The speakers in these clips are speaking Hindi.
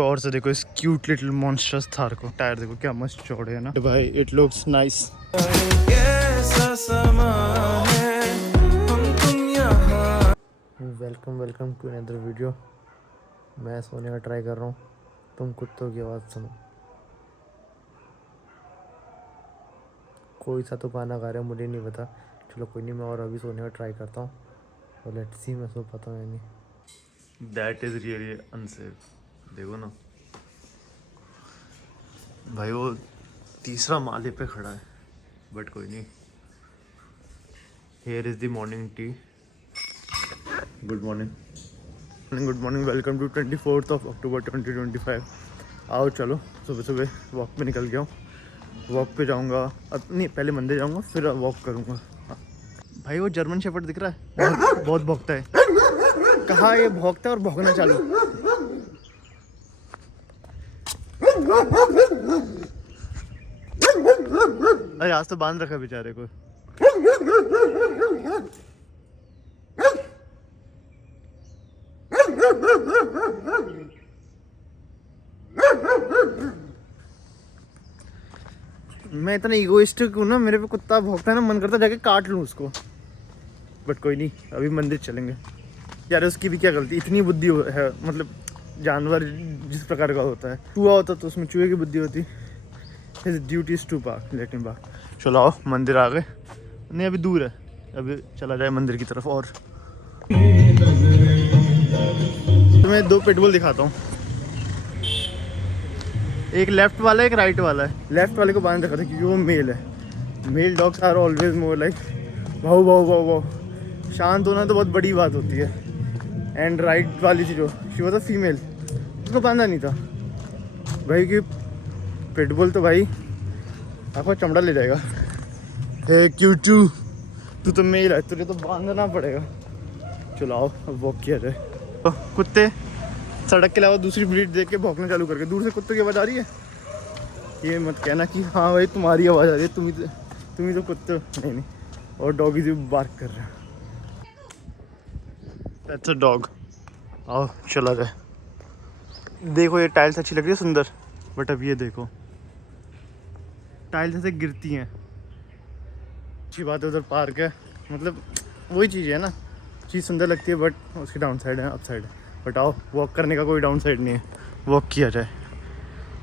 और से देखो इस क्यूट लिटिल मॉन्स्टर्स थार को, टायर देखो क्या मस्त चौड़े है ना भाई, it looks nice. Welcome welcome to another video. मैं सोने का ट्राई कर रहा हूँ, तुम कुत्तों की आवाज़ सुनो। कोई सा तो गाना गा रहा है मुझे नहीं पता, चलो कोई नहीं, मैं और अभी सोने का ट्राई करता हूँ और लेट्स सी मैं सो पाता हूँ या नहीं। That is really unsafe. देखो ना भाई, वो तीसरा माले पे खड़ा है, बट कोई नहीं। Here is the morning tea. Good morning, good morning, welcome to 24 October 2025। आओ चलो, सुबह सुबह वॉक पे निकल गया हूँ। वॉक पे जाऊँगा, अब नहीं पहले मंदिर जाऊँगा फिर वॉक करूँगा। भाई वो जर्मन शेफर्ड दिख रहा है, बहुत भौंकता है। कहाँ ये भौंकता है और भौंकना चालू। अरे आज तो बांध रखा बेचारे को। मैं इतना इगोइस्टिक हूँ ना, मेरे पे कुत्ता भौंकता है ना, मन करता है जाके काट लूँ उसको, बट कोई नहीं, अभी मंदिर चलेंगे। यार उसकी भी क्या गलती, इतनी बुद्धि है, मतलब जानवर जिस प्रकार का होता है, चूहा होता तो उसमें चूहे की बुद्धि होती। His duty is to park, let him park. चलो आओ, मंदिर आ गए। नहीं अभी दूर है, अभी चला जाए मंदिर की तरफ। और तुम्हें दो पिटबुल दिखाता हूँ, एक लेफ्ट वाला है एक राइट वाला है। लेफ्ट वाले को बांध रखा था क्योंकि वो मेल है। Male dogs are always more like भाऊ भाऊ भाऊ भाऊ, शांत होना तो बहुत बड़ी बात होती है। एंड राइट वाली थी जो शी वाज अ फीमेल, उसको बांधा नहीं था भाई, कि पिटबुल तो भाई आपका चमड़ा ले जाएगा। हे क्यूटू, तू तो मेल है, तुझे तो बांधना पड़ेगा। चलो आओ अब वॉक किया जाए। तो कुत्ते सड़क के अलावा दूसरी ब्रीड देख के भौंकना चालू करके, दूर से कुत्तों की आवाज़ आ रही है, ये मत कहना कि हाँ भाई तुम्हारी आवाज़ आ रही है, तुम ही तो कुत्ते। नहीं नहीं, और डॉगी भी बार्क कर रहे हैं। That's a dog. आओ चला जाए। देखो ये टाइल्स अच्छी लग रही है, सुंदर, बट अब ये देखो टाइल्स ऐसे गिरती हैं। अच्छी बात है, उधर पार्क है, मतलब वही चीज़ है ना, चीज़ सुंदर लगती है बट उसकी डाउन साइड है, अप साइड है। बट आओ, वॉक करने का कोई डाउन साइड नहीं है, वॉक किया जाए।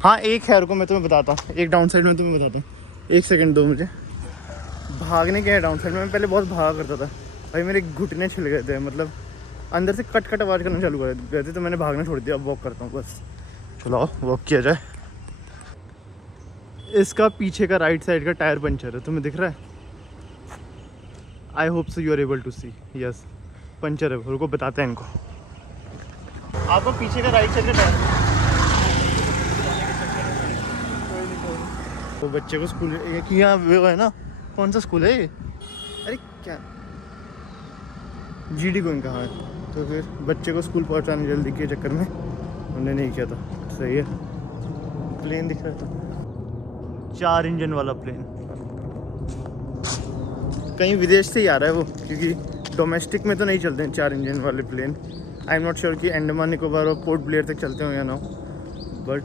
हाँ एक खैर को मैं तुम्हें बताता हूँ, एक डाउन साइड में तुम्हें बताता हूँ, एक सेकंड दो मुझे। भागने के है डाउन साइड में, मैं पहले बहुत भागा करता था भाई, मेरे घुटने छिल गए थे, मतलब अंदर से कट कट आवाज़ करना चालू कर गए थे, तो मैंने भागना छोड़ दिया, अब वॉक करता हूँ बस। चलो आओ वॉक किया जाए। इसका पीछे का राइट साइड का टायर पंचर है, तुम्हें दिख रहा है? I hope so you are able to see. Yes puncture है, उनको बताते हैं इनको। आपका पीछे का राइट साइड का टायर। तो बच्चे को स्कूल यहाँ वो है ना, कौन सा स्कूल है ये? अरे क्या जीडी गोइंग कहाँ है? तो फिर बच्चे को स्कूल पहुँचाने जल्दी के चक्कर में उन्होंने नहीं किया था। सही है, प्लेन दिख रहा था, 4 इंजन वाला प्लेन, कहीं विदेश से ही आ रहा है वो, क्योंकि डोमेस्टिक में तो नहीं चलते हैं 4 इंजन वाले plane. I am not sure कि अंडमान निकोबार और पोर्ट ब्लेयर तक चलते हो या ना, बट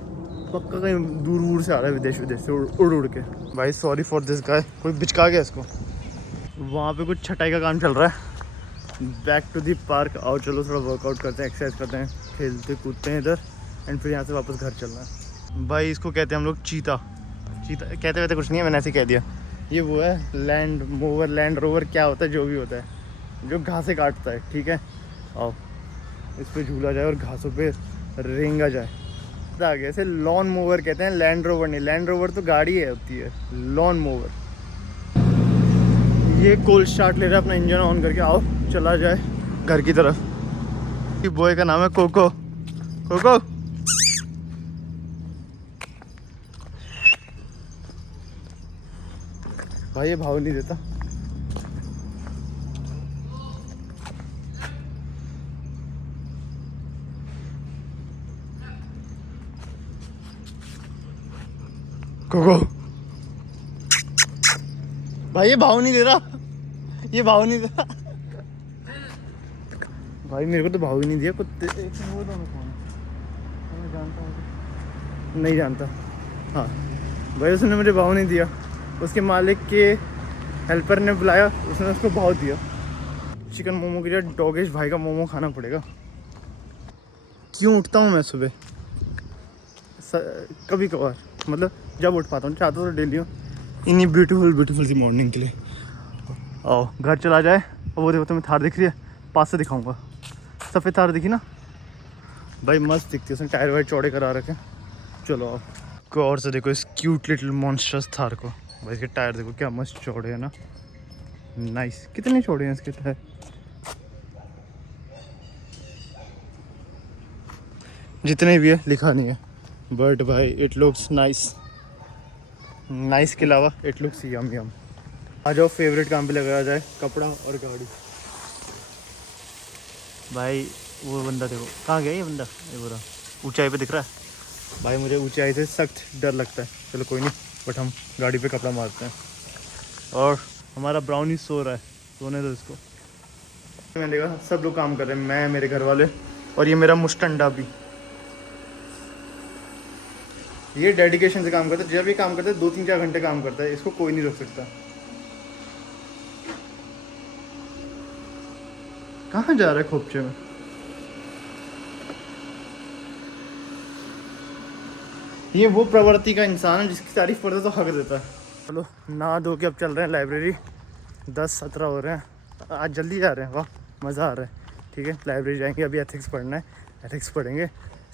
पक्का कहीं दूर दूर से आ रहा है, विदेश से उड़ उड़ के। भाई सॉरी फॉर दिस गाय, कोई बिचका गया इसको। वहाँ पे कुछ छटाई का काम चल रहा है। बैक टू दी पार्क, आओ चलो थोड़ा वर्कआउट करते हैं, एक्सरसाइज करते हैं, खेलते कूदते हैं इधर, एंड फिर यहाँ से वापस घर चलना है। भाई इसको कहते हैं हम लोग चीता। चीता कहते वैसे कुछ नहीं है, मैंने ऐसे कह दिया। ये वो है लैंड मोवर, लैंड रोवर, क्या होता है जो भी होता है, जो घासें काटता है। ठीक है, आओ इस पर झूला जाए और घासों पे रेंगा जाए। आगे ऐसे लॉन मोवर कहते हैं, लैंड रोवर नहीं। लैंड रोवर तो गाड़ी है होती है, लॉन मोवर। ये कोल्ड स्टार्ट ले रहा है अपना इंजन ऑन करके, आओ चला जाए घर की तरफ। बॉय का नाम है कोको। कोको भाई ये भाव नहीं देता। कोको भाई ये भाव नहीं दे रहा, ये भाव नहीं दे रहा भाई, मेरे को तो भाव ही नहीं दिया कुत्ते। वो दोनों कौन है? जानता हूँ, नहीं जानता। हाँ भाई, उसने मुझे भाव नहीं दिया, उसके मालिक के हेल्पर ने बुलाया, उसने उसको भाव दिया। चिकन मोमो की जगह डॉगेश भाई का मोमो खाना पड़ेगा। क्यों उठता हूँ मैं सुबह? कभी कभार, मतलब जब उठ पाता हूँ, चाहता तो डेली हूँ इन्हीं ब्यूटीफुल सी मॉर्निंग के लिए। आओ घर चला जाए। और वो देखो तुम्हें थार दिख रही है, पास से दिखाऊंगा। सफ़ेद थार दिखी ना भाई, मस्त दिखती है, उसने टायर वायर चौड़े करा रखे। चलो आओ को और से देखो इस क्यूट लिटिल मॉन्स्टर्स थार को। भाई इसके टायर देखो क्या मस्त चौड़े है ना, नाइस। कितने चौड़े हैं इसके टायर? जितने भी है लिखा नहीं है, बट भाई इट लुक्स नाइस। नाइस के अलावा इट लुक्स यम यम। आ जाओ फेवरेट काम पे लगाया जाए, कपड़ा और गाड़ी। भाई वो बंदा देखो कहाँ गया, ये बंदा, ये बुरा ऊंचाई पे दिख रहा है। भाई मुझे ऊंचाई से सख्त डर लगता है। चलो कोई नहीं, बट हम गाड़ी पे कपड़ा मारते हैं। और हमारा ब्राउनी सो रहा है, सोने दो इसको। मैंने देखा सब लोग काम कर रहे हैं, मैं, मेरे घर वाले और ये मेरा मुस्टंडा भी। ये डेडिकेशन से काम करता है, जब ये काम करता है 2-3-4 घंटे काम करता है, इसको कोई नहीं रोक सकता। कहाँ जा रहा है खोपचे में? ये वो प्रवृत्ति का इंसान है जिसकी तारीफ करता तो हक देता है। चलो नहा धो के अब चल रहे हैं लाइब्रेरी। 10-17 हो रहे हैं, आज जल्दी जा रहे हैं, वाह मज़ा आ रहा है। ठीक है लाइब्रेरी जाएंगे, अभी एथिक्स पढ़ना है, एथिक्स पढ़ेंगे।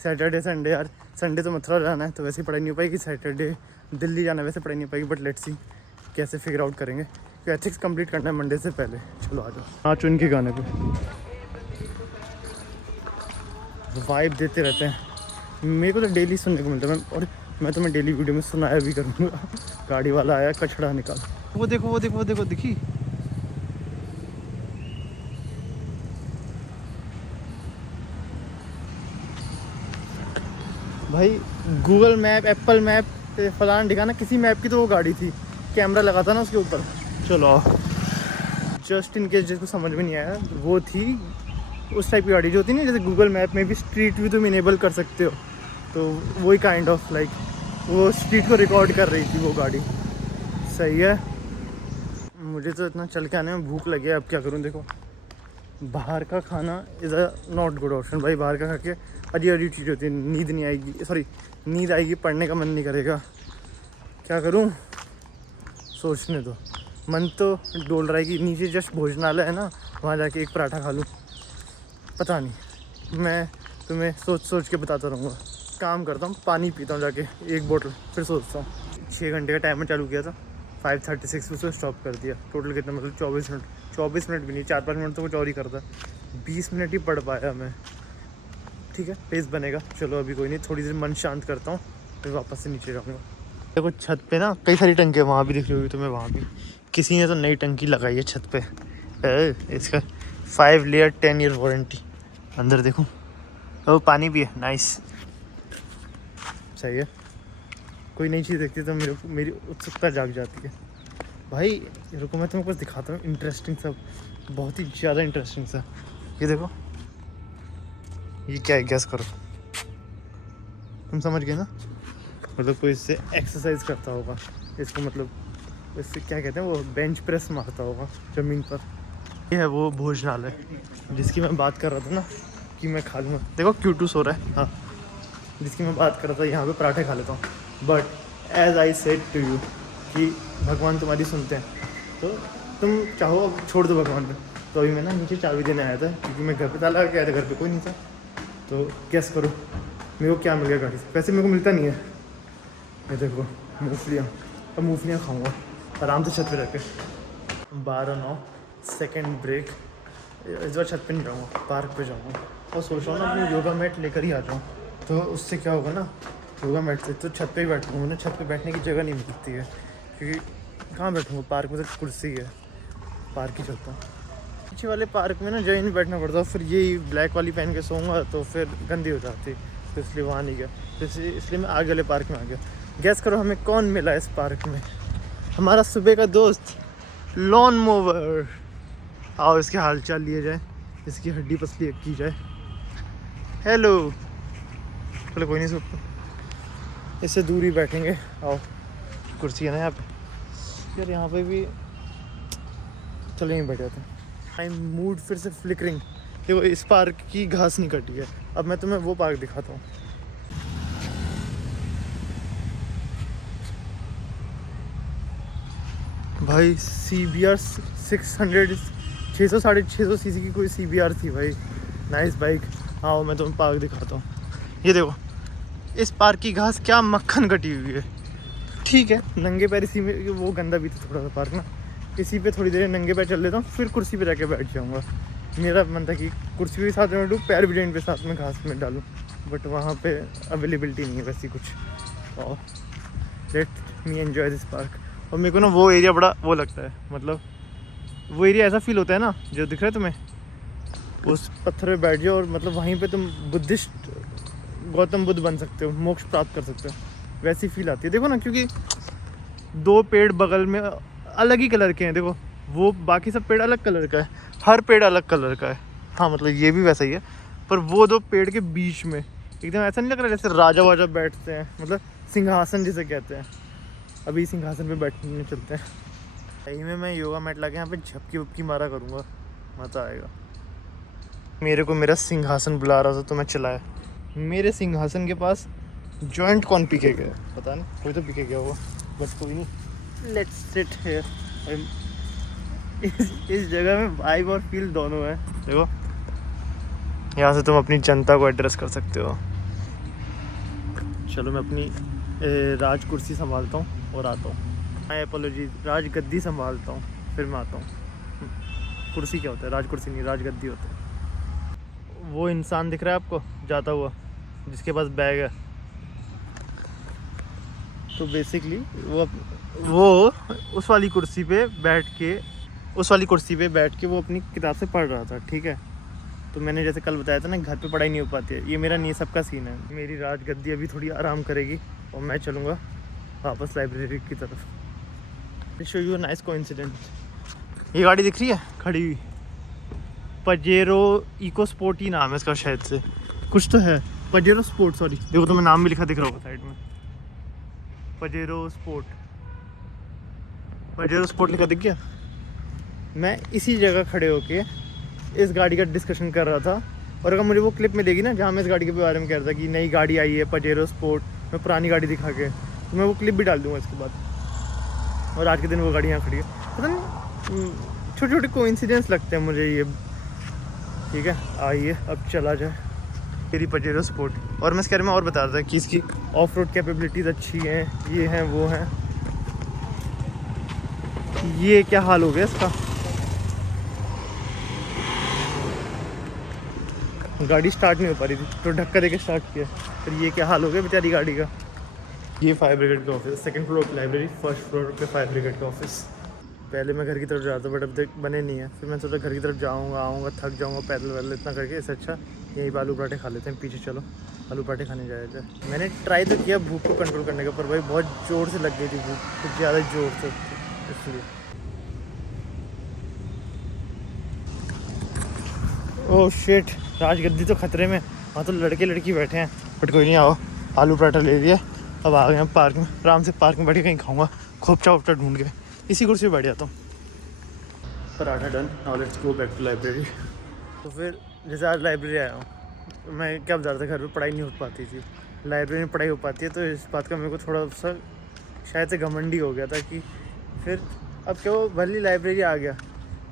सैटरडे संडे, यार संडे तो मथुरा जाना है तो वैसे ही पढ़ाई नहीं हो पाएगी, सैटरडे दिल्ली जाना है वैसे पढ़ाई नहीं हो पाएगी, बट लेट्स सी कैसे फिगर आउट करेंगे। तो एथिक्स कंप्लीट करना है मंडे से पहले। चलो आ जाओ। हाँ चुन के गाने पे वाइब देते रहते हैं, मेरे को तो डेली सुनने को मिलता है। और मैं तुम्हें डेली वीडियो में सुनाया भी करूँगा। गाड़ी वाला आया, कचड़ा निकाल। वो देखो वो देखो वो देखो, दिखी? भाई गूगल मैप, एप्पल मैप, फलाना ठिकाना, किसी मैप की तो वो गाड़ी थी, कैमरा लगा था ना उसके ऊपर। चलो जस्ट इन केस जिसको समझ में नहीं आया, वो थी उस टाइप की गाड़ी जो होती है ना, जैसे गूगल मैप में भी स्ट्रीट व्यू तुम इनेबल कर सकते हो, तो वही काइंड ऑफ लाइक वो स्ट्रीट को रिकॉर्ड कर रही थी वो गाड़ी। सही है। मुझे तो इतना चल के आने में भूख लगी है, अब क्या करूँ? देखो बाहर का खाना is a not good option. भाई बाहर का खा के अजीब अजीब चीज़ होती है, नींद नहीं आएगी, सॉरी नींद आएगी, पढ़ने का मन नहीं करेगा। क्या करूँ? सोचने दो। मन तो डोल रहा है कि नीचे जस्ट भोजनालय है ना, वहाँ जाके एक पराठा खा लूँ। पता नहीं, मैं तुम्हें सोच सोच के बताता रहूँगा। काम करता हूँ, पानी पीता हूँ जाके 1 बोतल, फिर सोचता हूँ। 6 घंटे का टाइमर चालू किया था, 5:36 पे उसको स्टॉप कर दिया। टोटल कितना, मतलब 24 मिनट भी नहीं, 4-5 मिनट तो कुछ और ही करता, 20 मिनट ही पढ़ पाया मैं। ठीक है पेस बनेगा। चलो अभी कोई नहीं, थोड़ी देर मन शांत करता हूँ, फिर वापस से नीचे जाऊँगा। देखो छत पे ना कई सारी टंकियाँ, वहाँ भी दिख रही होगी तुम्हें, वहाँ भी किसी ने तो नई टंकी लगाई है छत पे। इसका 5 लेयर 10 ईयर वारंटी। अंदर देखो, वो पानी भी है, नाइस। सही है। कोई नई चीज़ देखती है तो मेरी उत्सुकता जाग जाती है। भाई रुको मैं तुम्हें कुछ दिखाता हूँ इंटरेस्टिंग सा, बहुत ही ज़्यादा इंटरेस्टिंग सा। ये देखो, ये क्या है, गैस करो। तुम समझ गए ना? मतलब कोई इससे एक्सरसाइज करता होगा, इसको मतलब इससे क्या कहते हैं, वो बेंच प्रेस मारता होगा ज़मीन पर। ये है वो भोजनालय जिसकी मैं बात कर रहा था ना कि मैं खा लूँगा। देखो क्यूटू सो रहा है, हाँ, जिसकी मैं बात कर रहा था, यहाँ पे पराठे खा लेता हूँ। But as I said to you कि भगवान तुम्हारी सुनते हैं, तो तुम चाहो अब छोड़ दो भगवान पे। तो अभी मैं ना नीचे चाबी देने आया था, क्योंकि मैं घर पे ताला लगा के आया था, घर पे कोई नहीं था। तो गैस करो मेरे को क्या मिल गया गाड़ी से? वैसे मेरे को मिलता नहीं है। ये देखो मूँगफलियाँ, अब मूँगफलियाँ खाऊँगा आराम से छत पे रख के। 12:09 सेकेंड ब्रेक। इस बार छत पे नहीं जाऊँगा, पार्क पे जाऊँगा। और सोच रहा हूँ ना अपनी योगा मैट लेकर ही आ जाऊँ, तो उससे क्या होगा ना, योगा मैट से तो छत पे ही बैठूँगा ना। छत पे बैठने की जगह नहीं मिलती है, क्योंकि कहाँ बैठूँगा, पार्क में तो कुर्सी है, पार्क ही चलता हूँ। पीछे वाले पार्क में ना जगह नहीं बैठना पड़ता, फिर यही ब्लैक वाली पहन के सोऊंगा तो फिर गंदी हो जाती, तो इसलिए वहाँ नहीं गया। तो इसलिए मैं आगे वाले पार्क में आ गया। गैस करो हमें कौन मिला इस पार्क में? हमारा सुबह का दोस्त लॉन मोवर। आओ इसके हालचाल लिए जाए, इसकी हड्डी पसली की जाए। हेलो, चलो कोई नहीं, सब इससे दूर ही बैठेंगे। आओ, कुर्सी है ना यहाँ पे यार, यहाँ पे भी चलो यहीं बैठ जाते हैं। आई मूड फिर से फ्लिकरिंग। देखो इस पार्क की घास नहीं कटी है। अब मैं तुम्हें वो पार्क दिखाता हूँ। भाई CBR 600 600 साढ़े 600 सीसी की कोई CBR थी भाई, नाइस बाइक। हाँ मैं तुम्हें पार्क दिखाता हूँ। ये देखो इस पार्क की घास क्या मक्खन कटी हुई है। ठीक है, नंगे पैर इसी में, वो गंदा भी था थोड़ा सा पार्क ना, इसी पे थोड़ी देर नंगे पैर चल लेता हूँ, फिर कुर्सी पे जाके बैठ जाऊँगा। मेरा मन था कि कुर्सी भी साथ में बैठूँ, पैर भी जॉइंट पे साथ में घास में डालूँ, बट वहाँ पे अवेलेबिलिटी नहीं है वैसी कुछ। और let me enjoy this park. और मेरे को ना वो एरिया बड़ा वो लगता है, मतलब वो एरिया ऐसा फील होता है ना जो दिख रहा है तुम्हें, उस पत्थर पे बैठ जाओ और मतलब वहीं पे तुम बुद्धिस्ट गौतम बुद्ध बन सकते हो, मोक्ष प्राप्त कर सकते हो, वैसी फील आती है। देखो ना, क्योंकि दो पेड़ बगल में अलग ही कलर के हैं। देखो वो बाकी सब पेड़ अलग कलर का है, हर पेड़ अलग कलर का है। हाँ मतलब ये भी वैसा ही है, पर वो दो पेड़ के बीच में एकदम ऐसा नहीं लग रहा जैसे राजा वाजा बैठते हैं, मतलब सिंहासन जिसे कहते हैं। अभी सिंहासन पे बैठने चलते हैं। सही में मैं योगा मैट ला के यहाँ पे झपकी वपकी मारा करूँगा, मज़ा आएगा। मेरे को मेरा सिंहासन बुला रहा था तो मैं चलाया। मेरे सिंहासन के पास जॉइंट कौन पी के गया पता नहीं, कोई तो पी के गया होगा, बट कोई नहीं। Let's sit here. इस जगह में वाइब और फील दोनों है। देखो यहाँ से तुम अपनी जनता को एड्रेस कर सकते हो। चलो मैं अपनी राज कुर्सी संभालता हूँ और आता हूँ। माय अपोलॉजी, राज गद्दी संभालता हूँ फिर मैं आता हूँ। कुर्सी क्या होता है? राज कुर्सी नहीं, राज गद्दी होता है। वो इंसान दिख रहा है आपको जाता हुआ जिसके पास बैग है, तो बेसिकली वो उस वाली कुर्सी पे बैठ के वो अपनी किताब से पढ़ रहा था। ठीक है, तो मैंने जैसे कल बताया था ना, घर पे पढ़ाई नहीं हो पाती है। ये मेरा नहीं, सबका सीन है। मेरी राज गद्दी अभी थोड़ी आराम करेगी और मैं चलूँगा वापस लाइब्रेरी की तरफ। Show you nice coincident. ये गाड़ी दिख रही है खड़ी हुई, पजेरो इको स्पोर्ट ही नाम है इसका, शायद से कुछ तो है, पजेरो स्पोर्ट। सॉरी देखो, तो मैं नाम भी लिखा दिख रहा होगा साइड में, पजेरो स्पोर्ट लिखा दिख गया। मैं इसी जगह खड़े होके इस गाड़ी का डिस्कशन कर रहा था, और अगर मुझे वो क्लिप में देगी ना जहाँ मैं इस गाड़ी के बारे में कह रहा था कि नई गाड़ी आई है पजेरो स्पोर्ट, मैं पुरानी गाड़ी दिखा के, तो मैं वो क्लिप भी डाल दूँगा इसके बाद। और आज के दिन वो गाड़ी यहाँ खड़ी है। पता नहीं, छोटे छोटे कोइंसिडेंस लगते हैं मुझे ये। ठीक है, आइए अब चला जाए। मेरी पजेरो स्पोर्ट। और मैं इसके बारे में और बता रहा था कि इसकी ऑफ रोड कैपेबिलिटीज़ अच्छी हैं, ये हैं वो हैं। ये क्या हाल हो गया इसका, गाड़ी स्टार्ट नहीं हो पा रही थी तो धक्का देके स्टार्ट किया, फिर ये क्या हाल हो गया बेचारी गाड़ी का। ये फायर ब्रिगेड का ऑफिस, सेकंड फ्लोर की लाइब्रेरी, फर्स्ट फ्लोर पे फायर ब्रिगेड का ऑफिस। पहले मैं घर की तरफ जाता बट अब तक बने नहीं है, फिर मैं सोचा घर की तरफ जाऊँगा, आऊँगा, थक जाऊँगा पैदल वैदल इतना करके, इससे अच्छा यहीं पर आलू पराठे खा लेते हैं। पीछे चलो आलू पराठे खाने जाए थे। मैंने ट्राई तो किया भूख को कंट्रोल करने का, पर भाई बहुत ज़ोर से लग गई थी भूख, कुछ ज़्यादा ज़ोर से, इसलिए। ओह शिट, राजगद्दी तो खतरे में, वहाँ तो लड़के लड़की बैठे हैं, बट कोई नहीं, आओ आलू पराठा ले लिया, अब आ गए हैं पार्क में, आराम से पार्क में बैठ के कहीं खाऊंगा, खोपचा वोपचा ढूंढ के इसी कुर्सी पे बैठ जाता हूँ। Paratha done, now let's go back to library. तो फिर जैसे आज लाइब्रेरी आया हूँ, मैं क्या बता रहा था, घर में पढ़ाई नहीं हो पाती थी, लाइब्रेरी में पढ़ाई हो पाती है, तो इस बात का मेरे को थोड़ा सा शायद से घमंडी हो गया था कि फिर अब क्या वो भली लाइब्रेरी आ गया,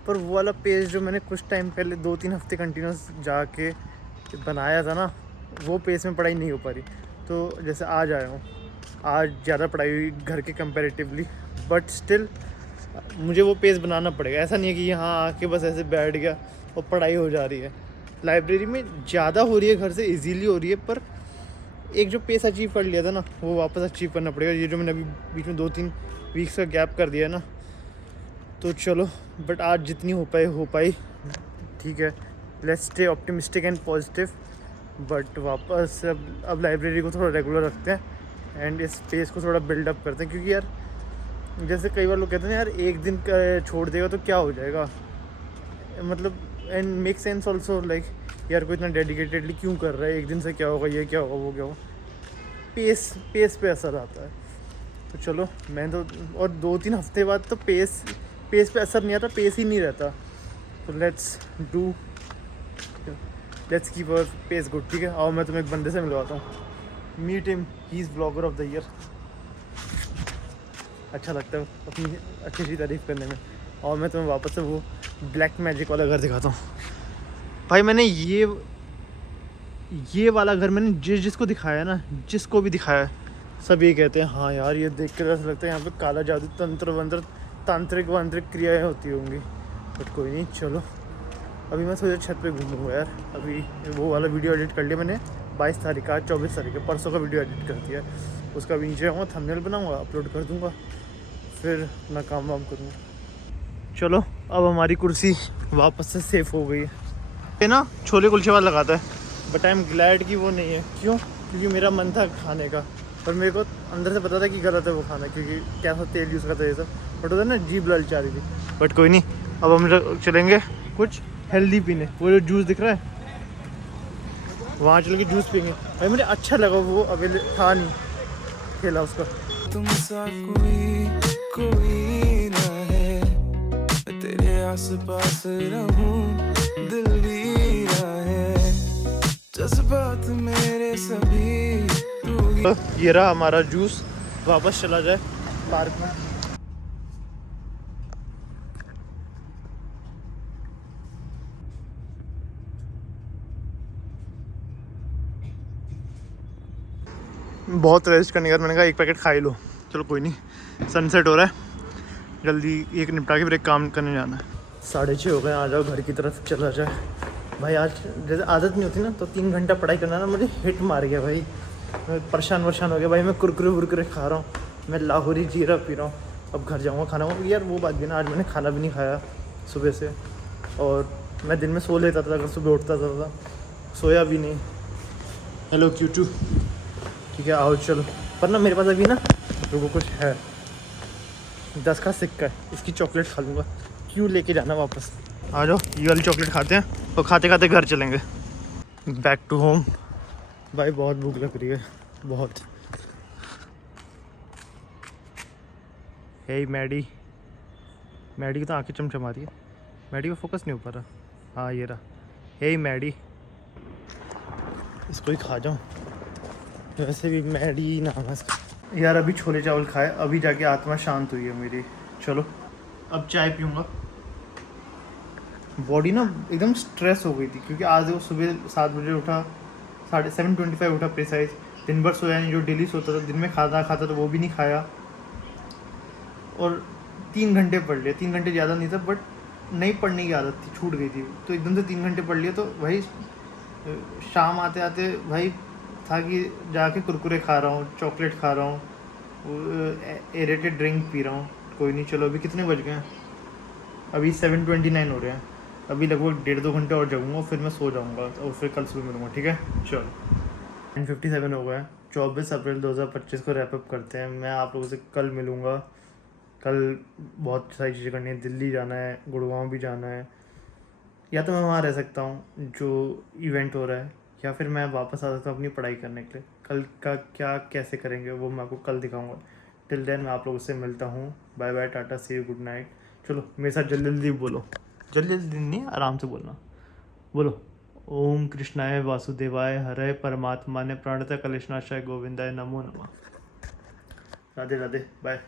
पर वो वाला पेज जो मैंने कुछ टाइम पहले 2-3 हफ्ते कंटिन्यूस जाके बनाया था ना, वो पेज में पढ़ाई नहीं हो पा रही। तो जैसे आज आया हूँ, आज ज़्यादा पढ़ाई हुई घर के कंपैरेटिवली, बट स्टिल मुझे वो पेज बनाना पड़ेगा। ऐसा नहीं है कि यहाँ आके बस ऐसे बैठ गया और पढ़ाई हो जा रही है। लाइब्रेरी में ज़्यादा हो रही है घर से, इजीली हो रही है, पर एक जो पेस अचीव कर लिया था ना, वो वापस अचीव करना पड़ेगा। ये जो मैंने अभी बीच में 2-3 वीक्स का गैप कर दिया है ना, तो चलो, बट आज जितनी हो पाई ठीक है। Let's stay optimistic and positive. But वापस अब लाइब्रेरी को थोड़ा रेगुलर रखते हैं एंड इस स्पेस को थोड़ा बिल्डअप करते हैं, क्योंकि यार जैसे कई बार लोग कहते हैं यार एक दिन छोड़ देगा तो क्या हो जाएगा, मतलब and make sense also, like यार कोई इतना डेडिकेटेडली क्यों कर रहा है, एक दिन से क्या होगा, ये क्या होगा, वो क्या होगा। पेस पे असर आता है। तो चलो मैं तो, और 2-3 हफ्ते बाद तो पेस पे असर नहीं आता, पेस ही नहीं रहता। तो let's keep our pace good, ठीक है। और मैं तुम्हें एक बंदे से मिलवाता हूँ, meet him, he is blogger of the year. अच्छा लगता है अपनी अच्छी सी तारीफ़ करने में। और मैं तुम्हें वापस से वो ब्लैक मैजिक वाला घर दिखाता हूँ। भाई मैंने ये वाला घर मैंने जिसको दिखाया ना, जिसको भी दिखाया, सब ये कहते हैं हाँ यार ये देख कर ऐसा लगता है यहाँ पे काला जादू, तंत्र वंत्र, तांत्रिक वांत्रिक क्रियाएँ होती होंगी। बट कोई नहीं, चलो अभी मैं सोचा छत पे घूमूंगा यार। अभी वो वाला वीडियो एडिट कर लिया मैंने 22 तारीख का, 24 तारीख का, परसों का वीडियो एडिट कर दिया। उसका भी नीचे आऊँगा, थंबनेल बनाऊँगा, अपलोड कर दूँगा, फिर अपना काम वाम करूँगा। चलो अब हमारी कुर्सी वापस से सेफ हो गई है। ये ना छोले कुलचे वाला लगाता है, बट आई एम ग्लैड कि वो नहीं है। क्यों? क्योंकि मेरा मन था खाने का, पर मेरे को अंदर से पता था कि गलत है वो खाना, क्योंकि कैसा तेल यूज़ करता है ये सब। बट होता है ना, जीभ ललचा रही थी। बट कोई नहीं, अब हम चलेंगे कुछ हेल्दी पीने। वो जो जूस दिख रहा है वहाँ चल के जूस पियेंगे। भाई मुझे अच्छा लगा, वो अवेलेबल था नहीं ठेला उसका। तुम सा कोई ना है, तेरे आसपास रहूं, दिल भी है, जज्बात मेरे सभी तू। ये रहा हमारा जूस, वापस चला जाए पार्क में। बहुत रेस्ट करने के बाद मैंने कहा एक पैकेट खा ही लो। चलो कोई नहीं, सनसेट हो रहा है, जल्दी एक निपटा के फिर एक काम करने जाना है। 6:30 हो गए, आ जाओ घर की तरफ चला जाए। भाई आज जैसे आदत नहीं होती ना, तो 3 घंटा पढ़ाई करना ना मुझे हिट मार गया भाई। मैं परेशान हो गया भाई। मैं कुरकुरे खा रहा हूँ, मैं लाहौरी जीरा पी रहा हूँ। अब घर जाऊँगा खाना यार, वो बात भी ना, आज मैंने खाना भी नहीं खाया सुबह से। और मैं दिन में सो लेता था, अगर सुबह उठता था, सोया भी नहीं। हेलो क्यूटू, ठीक है आओ चलो। पर ना मेरे पास अभी ना वो कुछ है, 10 का सिक्का है, इसकी चॉकलेट खा लूँगा। क्यों लेके जाना वापस। आ जाओ ये वाली चॉकलेट खाते हैं और खाते खाते घर चलेंगे बैक टू होम। भाई बहुत भूख लग रही है, बहुत। हे मैडी की तो आंखें चमचमा रही है। मैडी को फोकस नहीं हो पा रहा। हाँ ये रहा, हे मैडी, इसको ही खा जाऊँ। वैसे भी मैडी नाम है इसका। यार अभी छोले चावल खाए, अभी जाके आत्मा शांत हुई है मेरी। चलो अब चाय पीऊँगा। बॉडी ना एकदम स्ट्रेस हो गई थी, क्योंकि आज वो सुबह 7 बजे उठा, 7:25 उठा प्रिसाइज। दिन भर सोया नहीं, जो डेली सोता था। दिन में खाता तो वो भी नहीं खाया, और 3 घंटे पढ़ लिया। 3 घंटे ज़्यादा नहीं था, बट नहीं पढ़ने की आदत थी, छूट गई थी, तो एकदम से 3 घंटे पढ़ लिया। तो भाई शाम आते आते भाई था कि जाके कुरकुरे खा रहा हूँ, चॉकलेट खा रहा हूँ, एरेटेड ड्रिंक पी रहा हूँ। कोई नहीं, चलो अभी कितने बज गए हैं? अभी 7:29 हो रहे हैं। अभी लगभग 1.5-2 घंटे और जगूँगा, फिर मैं सो जाऊँगा और फिर कल सुबह मिलूँगा, ठीक है। चलो 9:57 हो गए हैं। 24 अप्रैल 2025 को रैपअप करते हैं। मैं आप लोगों से कल मिलूँगा। कल बहुत सारी चीज़ें करनी है, दिल्ली जाना है, गुड़गांव भी जाना है, या तो मैं वहाँ रह सकता हूँ जो इवेंट हो रहा है, या फिर मैं वापस आ सकता हूँ अपनी पढ़ाई करने के लिए। कल का क्या कैसे करेंगे वो मैं आपको कल दिखाऊंगा। टिल देन मैं आप लोगों से मिलता हूँ। Bye bye, tata, see you, good night. चलो मेरे साथ जल्दी जल्दी बोलो, जल्दी जल्दी नहीं, आराम से बोलना। बोलो, ओम कृष्णाय वासुदेवाय हरे परमात्माने प्रणतः कलेशनाशाय गोविंदाय नमो नमः। राधे राधे, बाय।